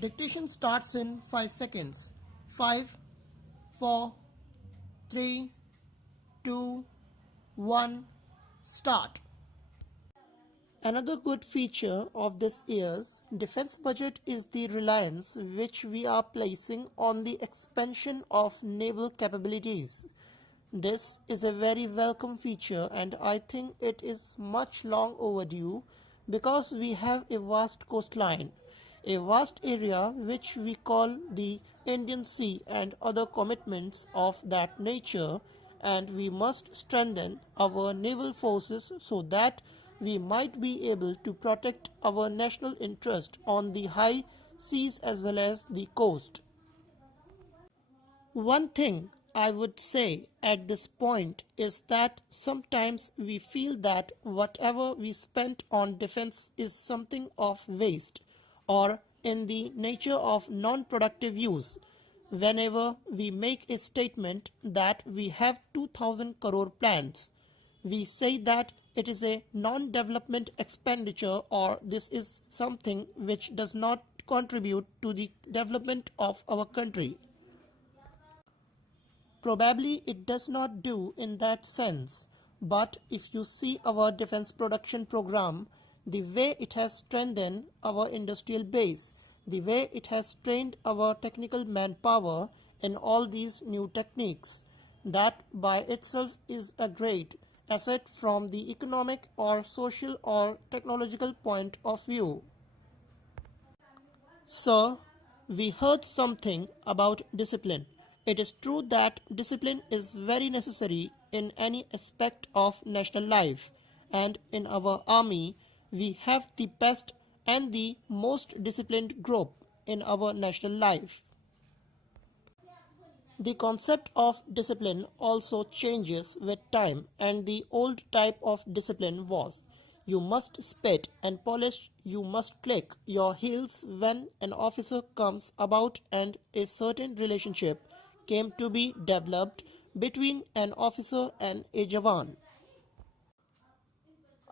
Dictation starts in 5 seconds. 5, 4, 3, 2, 1, start. Another good feature of this year's defense budget is the reliance which we are placing on the expansion of naval capabilities. This is a very welcome feature and I think it is much long overdue because we have a vast coastline, a vast area which we call the Indian Sea and other commitments of that nature, and we must strengthen our naval forces so that we might be able to protect our national interest on the high seas as well as the coast. One thing I would say at this point is that sometimes we feel that whatever we spent on defense is something of waste or in the nature of non-productive use. Whenever we make a statement that we have 2000 crore plans, we say that it is a non-development expenditure or this is something which does not contribute to the development of our country. Probably it does not do in that sense, but if you see our defense production program, the way it has strengthened our industrial base, the way it has trained our technical manpower in all these new techniques, that by itself is a great asset from the economic or social or technological point of view. Sir, we heard something about discipline. It is true that discipline is very necessary in any aspect of national life, and in our army, we have the best and the most disciplined group in our national life. The concept of discipline also changes with time, and the old type of discipline was you must spit and polish, you must click your heels when an officer comes about, and a certain relationship came to be developed between an officer and a Jawan.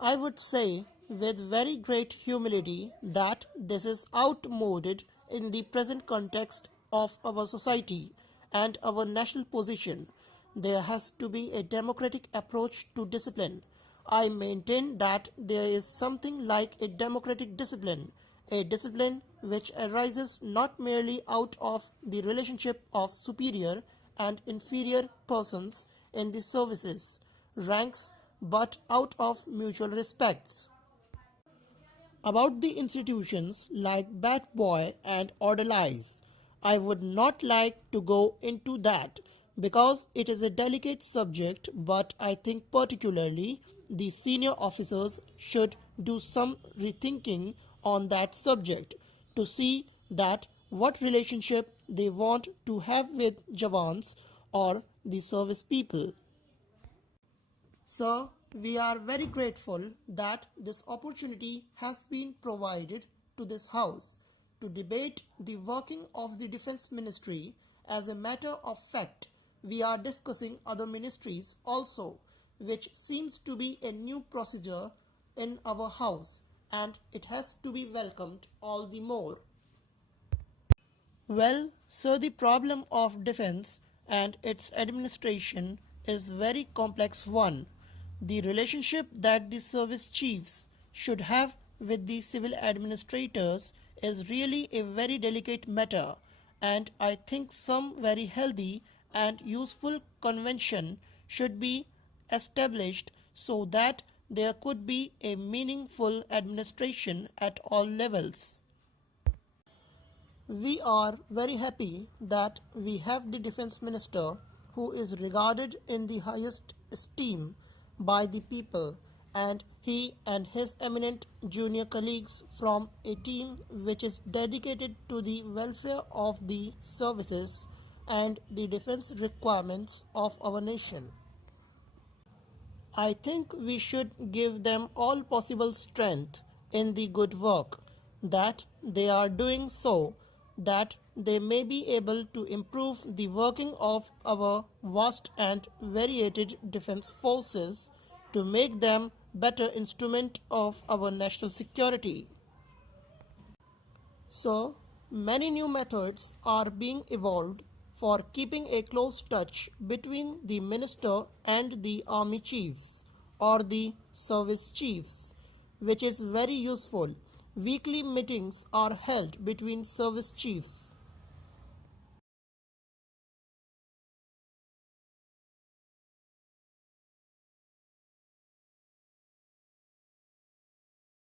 I would say with very great humility that this is outmoded in the present context of our society and our national position. There has to be a democratic approach to discipline. I maintain that there is something like a democratic discipline, a discipline which arises not merely out of the relationship of superior and inferior persons in the services, ranks, but out of mutual respects. About the institutions like Bat Boy and Orderlies, I would not like to go into that because it is a delicate subject, but I think particularly the senior officers should do some rethinking on that subject to see that what relationship they want to have with Jawans or the service people. Sir, we are very grateful that this opportunity has been provided to this House to debate the working of the Defense Ministry. As a matter of fact, we are discussing other ministries also, which seems to be a new procedure in our House, and it has to be welcomed all the more. Well, sir, the problem of defense and its administration is very complex one. The relationship that the service chiefs should have with the civil administrators is really a very delicate matter, and I think some very healthy and useful convention should be established so that there could be a meaningful administration at all levels. We are very happy that we have the defense minister who is regarded in the highest esteem by the people, and he and his eminent junior colleagues from a team which is dedicated to the welfare of the services and the defense requirements of our nation. I think we should give them all possible strength in the good work that they are doing so that they may be able to improve the working of our vast and varied defense forces to make them better instrument of our national security. So, Many new methods are being evolved for keeping a close touch between the minister and the army chiefs or the service chiefs, which is very useful. Weekly meetings are held between service chiefs